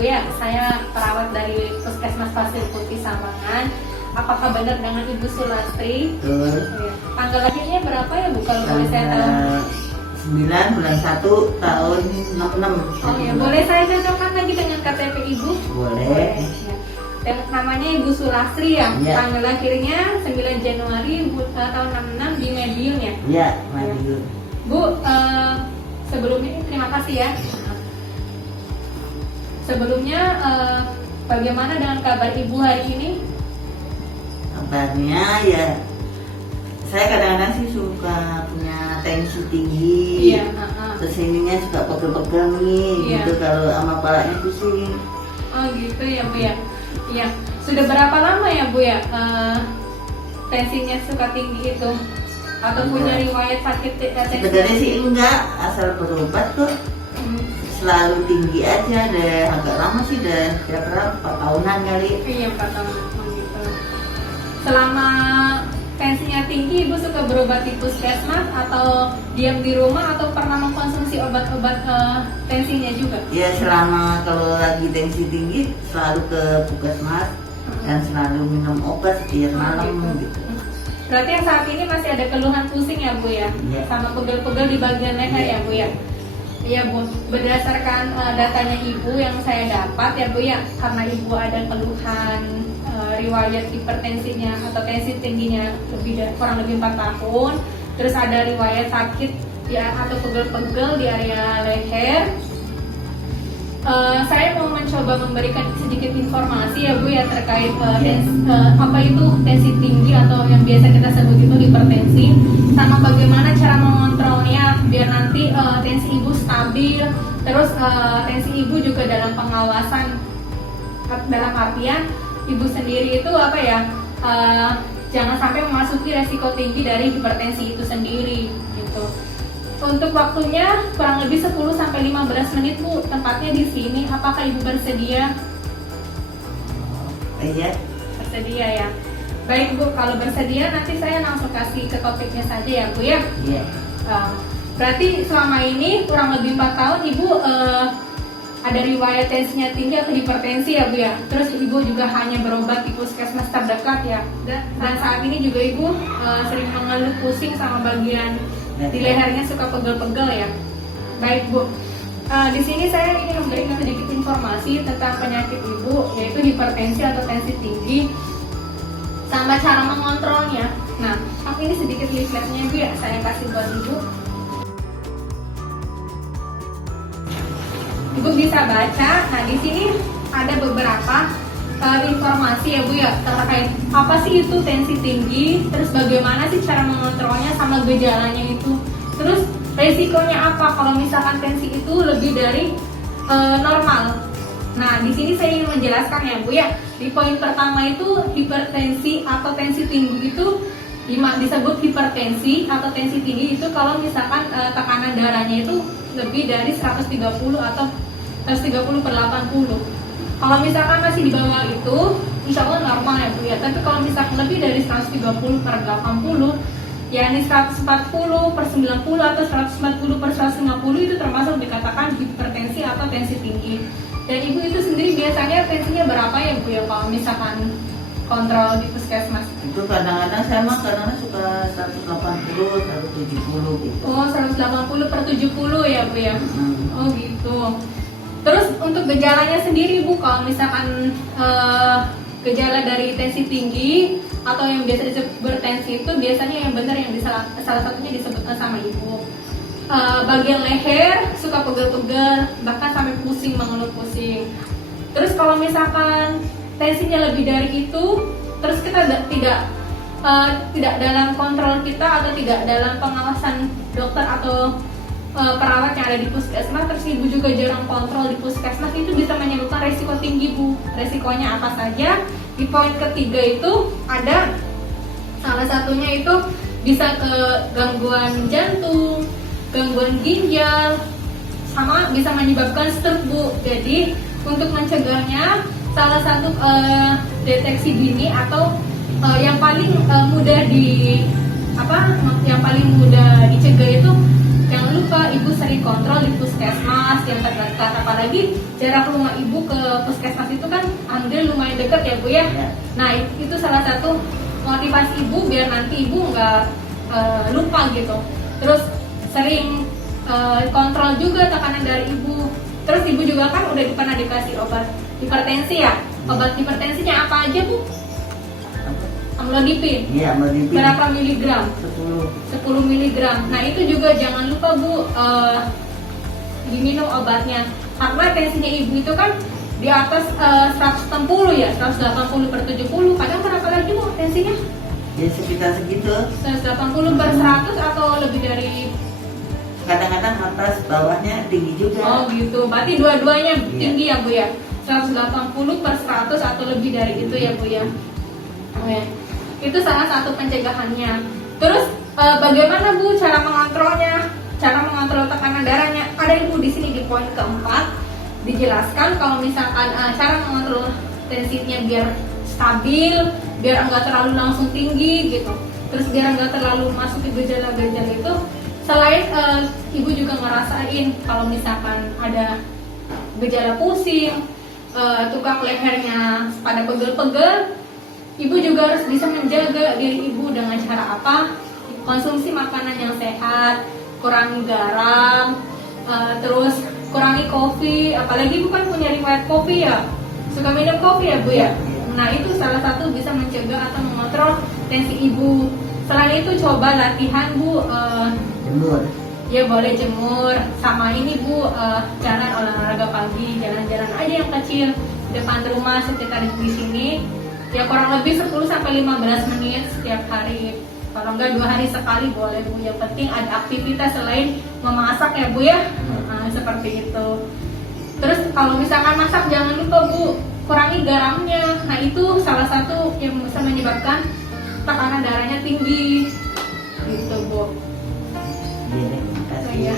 Bu ya, saya perawat dari Puskesmas Pasir Putih Samangan. Apakah benar dengan Ibu Sulastri? Betul. Ya. Tanggal lahirnya berapa ya Bu kalau boleh saya tahu? 9 bulan 1 tahun 66. Oh ya, boleh saya cocokkan lagi dengan KTP Ibu? Boleh. Ya. Dan namanya Ibu Sulastri ya? Ya. Tanggal lahirnya 9 Januari tahun 66 di Madiun ya? Iya, Madiun. Bu, sebelumnya terima kasih ya. Sebelumnya bagaimana dengan kabar Ibu hari ini? Kabarnya ya, saya kadang-kadang sih suka punya tensi tinggi. Iya. Terus ininya suka pegel-pegel nih, Iya. gitu kalau sama kepalanya pusing. Oh gitu ya Bu ya. Iya. Sudah berapa lama ya Bu ya tensinya suka tinggi itu? Atau punya riwayat sakit tensi? Sebenarnya sih enggak, asal berobat kok selalu tinggi aja deh. Agak lama sih deh, kira-kira 4 tahunan kali. Iya 4 tahun. Oh, gitu. Selama tensinya tinggi, Ibu suka berobat di puskesmas atau diam di rumah atau pernah mengkonsumsi obat-obat tensinya juga? Ya selama kalau lagi tensi tinggi selalu ke puskesmas dan selalu minum obat setiap malam gitu. Berarti yang saat ini masih ada keluhan pusing ya Bu ya? Iya. Sama pegel-pegel di bagian leher ya Bu ya? Iya Bu, berdasarkan datanya Ibu yang saya dapat ya Bu ya, karena Ibu ada keluhan riwayat hipertensinya atau tensi tingginya kurang lebih 4 tahun, terus ada riwayat sakit ya atau pegel-pegel di area leher. Saya mau mencoba memberikan sedikit informasi ya Bu ya terkait apa itu tensi tinggi atau yang biasa kita sebut itu hipertensi, sama bagaimana cara mengontrolnya biar nanti tensi Ibu stabil, terus tensi Ibu juga dalam pengawasan, dalam artian Ibu sendiri itu apa ya, jangan sampai memasuki resiko tinggi dari hipertensi itu sendiri gitu. Untuk waktunya kurang lebih 10-15 menit Bu, tempatnya di sini. Apakah Ibu bersedia? Iya. Bersedia ya. Baik Bu, kalau bersedia nanti saya langsung kasih ke topiknya saja ya Bu ya. Iya. Berarti selama ini kurang lebih 4 tahun Ibu ada riwayat tensinya tinggi atau hipertensi ya Bu ya. Terus Ibu juga hanya berobat di puskesmas terdekat ya. Dan saat ini juga Ibu sering mengeluh pusing sama bagian di lehernya suka pegel-pegel ya. Baik Bu, di sini saya ingin memberikan sedikit informasi tentang penyakit Ibu, yaitu hipertensi atau tensi tinggi, sama cara mengontrolnya. Nah, ini sedikit leafletnya Bu ya, saya kasih buat Ibu. Ibu bisa baca. Nah, di sini ada beberapa informasi ya Bu ya terkait apa sih itu tensi tinggi, terus bagaimana sih cara mengontrolnya sama gejalanya itu, terus resikonya apa kalau misalkan tensi itu lebih dari normal. Nah, di sini saya ingin menjelaskan ya Bu ya. Di poin pertama itu hipertensi atau tensi tinggi itu disebut hipertensi atau tensi tinggi itu kalau misalkan tekanan darahnya itu lebih dari 130 atau 130/80. Kalau misalkan masih di bawah itu, insya Allah normal ya Bu ya. Tapi kalau misalkan lebih dari 130/80, yakni 140/90 atau 140/150 itu termasuk dikatakan hipertensi atau tensi tinggi. Dan Ibu itu sendiri biasanya tensinya berapa ya Bu ya kalau misalkan kontrol di puskesmas? Itu kadang-kadang saya mah kadang-kadang suka 180, 170 gitu. Oh, 180/70 ya Bu ya. Oh gitu. Terus untuk gejalanya sendiri Bu, kalau misalkan gejala dari tensi tinggi atau yang biasa disebut bertensi itu biasanya yang benar yang salah satunya disebutkan sama Ibu. Bagian leher suka pegel-pegel, bahkan sampai pusing, mengeluh pusing. Terus kalau misalkan tensinya lebih dari itu, terus kita tidak dalam kontrol kita atau tidak dalam pengawasan dokter atau perawat yang ada di puskesmas, terus Ibu juga jarang kontrol di puskesmas, itu bisa menyebabkan resiko tinggi Bu. Resikonya apa saja? Di poin ketiga itu ada salah satunya itu bisa ke gangguan jantung, gangguan ginjal, sama bisa menyebabkan stroke Bu. Jadi untuk mencegahnya salah satu deteksi dini atau yang paling mudah dicegah itu Jangan lupa ibu sering kontrol di puskesmas yang terdekat, apalagi jarak rumah ibu ke puskesmas itu kan ambil lumayan dekat ya Bu ya. Nah itu salah satu motivasi ibu biar nanti ibu nggak lupa gitu. Terus sering kontrol juga tekanan dari ibu. Terus ibu juga kan udah pernah dikasih obat hipertensi ya. Obat hipertensinya apa aja Bu? Amlodipin. Iya, amlodipin. Berapa miligram? 10. 10 miligram. Nah itu juga jangan lupa Bu diminum obatnya. Karena tensinya ibu itu kan di atas 160 ya, 180/70. Kadang berapa lagi Bu tensinya? Ya sekitar segitu. 180/100 atau lebih dari? Kadang-kadang atas bawahnya tinggi juga. Oh gitu, berarti dua-duanya Iya. tinggi ya Bu ya? 180/100 atau lebih dari itu ya Bu ya? Oke. Itu salah satu pencegahannya. Terus bagaimana Bu cara mengontrolnya? Cara mengontrol tekanan darahnya? Ada Ibu di sini di poin keempat dijelaskan kalau misalkan cara mengontrol tensinya biar stabil, biar enggak terlalu langsung tinggi gitu. Terus biar enggak terlalu masuk ke gejala-gejala itu. Selain ibu juga ngerasain kalau misalkan ada gejala pusing, tukang lehernya pada pegel-pegel, ibu juga harus bisa menjaga diri ibu dengan cara apa? Konsumsi makanan yang sehat, kurangi garam, terus kurangi kopi. Apalagi ibu kan punya riwayat kopi ya, suka minum kopi ya Bu ya. Nah itu salah satu bisa mencegah atau mengontrol tensi ibu. Selain itu coba latihan Bu. Jemur. Ya boleh jemur, sama ini Bu, jalan olahraga pagi, jalan-jalan aja yang kecil depan rumah sekitar di sini. Ya kurang lebih 10-15 menit setiap hari. Kalau enggak 2 hari sekali boleh Bu. Yang penting ada aktivitas selain memasak ya Bu ya. Seperti itu. Terus kalau misalkan masak jangan lupa Bu, kurangi garamnya. Nah itu salah satu yang bisa menyebabkan tekanan darahnya tinggi. Gitu Bu. Iya,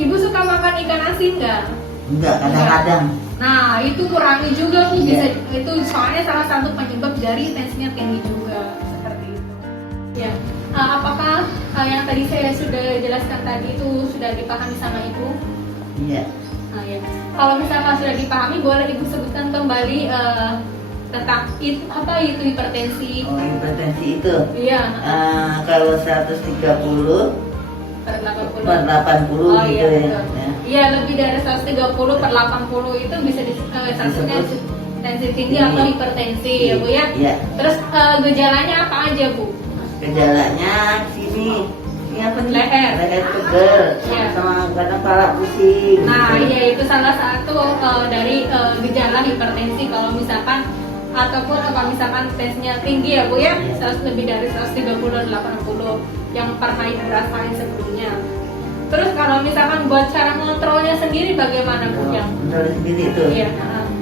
Ibu suka makan ikan asin nggak? Enggak, kadang-kadang. Nah itu kurangi juga Bu, Iya. bisa itu soalnya salah satu penyebab dari tensinya tinggi juga seperti itu. Ya, apakah yang tadi saya sudah jelaskan tadi itu sudah dipahami sama Ibu? Iya. Nah, ya. Kalau misalkan sudah dipahami, boleh Ibu sebutkan kembali tentang itu apa itu hipertensi? Oh, hipertensi itu. Iya. Kalau 130 Per 80. per 80 Oh gitu iya, ya. betul. Iya, lebih dari 130/80 itu bisa disebutnya tensi tinggi atau hipertensi ya Bu ya. Iya. Terus gejalanya apa aja Bu? Gejalanya sini, ini apa nih? Leher. Leher pegel, Iya. sama kadang kepala pusing. Nah gitu. iya itu salah satu dari gejala hipertensi kalau misalkan ataupun misalkan tensinya tinggi ya Bu ya, Iya. lebih dari 130/80 yang pernah Ibu rasain sebelumnya. Terus kalau misalkan buat cara mengontrolnya sendiri bagaimana Bu yang? Menurut sendiri itu. Iya.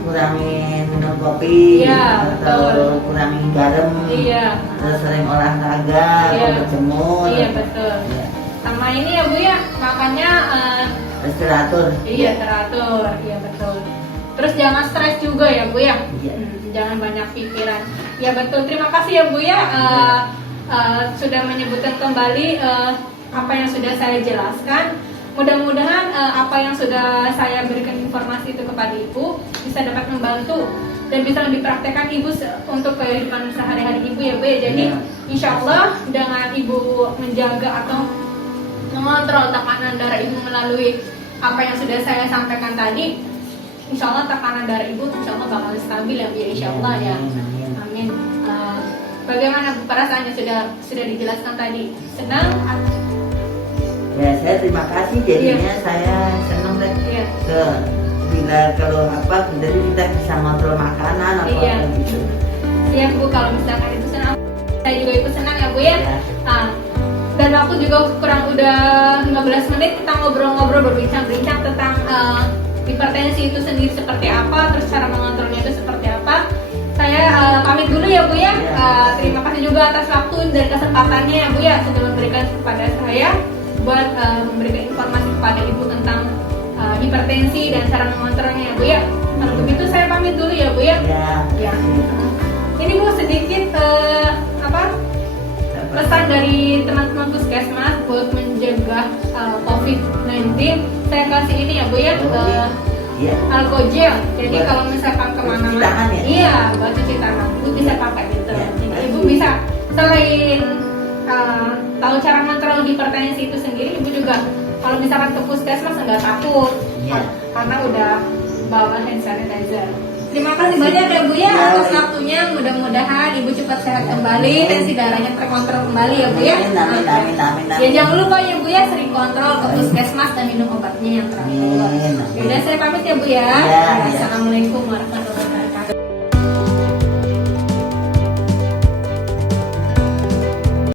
Kurangin minum kopi, Iya, atau betul. kurangin garam, Iya. terus sering olahraga, Iya. berjemur. Iya betul. Iya. Sama ini ya Bu ya, makannya Terus teratur. iya teratur, iya betul. Terus jangan stres juga ya Bu ya. Iya. Jangan banyak pikiran. Ya betul. Terima kasih ya Bu ya sudah menyebutkan kembali apa yang sudah saya jelaskan. Mudah-mudahan apa yang sudah saya berikan informasi itu kepada Ibu bisa dapat membantu dan bisa dipraktekkan Ibu untuk kehidupan sehari-hari Ibu ya Bu ya. Jadi Iya. insya Allah dengan Ibu menjaga atau mengontrol tekanan darah Ibu melalui apa yang sudah saya sampaikan tadi, insya Allah tekanan darah Ibu insya Allah bakal stabil ya Bu ya, insya Allah ya. Amin. Amin. Bagaimana Bu perasaannya sudah dijelaskan tadi? Senang? Ya, saya terima kasih jadinya saya senang deh. Iya. Kalau apa jadi kita bisa ngontrol makanan atau Iya. apa gitu. Siap Bu, kalau misalkan itu senang, saya juga ikut senang ya Bu ya. Ya. Dan waktu juga kurang udah 15 menit kita ngobrol-ngobrol berbincang-bincang tentang hipertensi itu sendiri seperti apa, terus cara mengontrolnya itu seperti apa. Saya pamit dulu ya Bu ya. Ya. Terima kasih juga atas waktu dan kesempatannya ya Bu ya sudah memberikan kepada saya buat memberikan informasi kepada Ibu tentang hipertensi dan cara mengontrolnya ya Bu ya. Kalau begitu saya pamit dulu ya Bu ya. Ya. Ya. Ini Bu sedikit pesan dari teman-teman puskesmas buat mencegah COVID-19, saya kasih ini ya Bu ya, Iya. alkogel. Jadi Buat kalau misalkan cuci kemana-mana, tangan ya? iya buat cuci tangan, Ibu bisa pakai gitu. Iya. Jadi Ibu bisa selain tahu cara ngontrol hipertensi itu sendiri, Ibu juga kalau misalkan ke puskesmas nggak takut, Iya. karena udah bawa hand sanitizer. Terima kasih banyak ya Bu ya atas waktunya. Mudah-mudahan Ibu cepat sehat kembali, tensi darahnya terkontrol kembali ya Bu ya. Amin, amin, amin, amin. Ya jangan lupa ya Bu ya sering kontrol ke puskesmas dan minum obatnya yang teratur. Amin. Yaudah saya pamit ya Bu ya. Iya, iya. Assalamualaikum warahmatullahi wabarakatuh.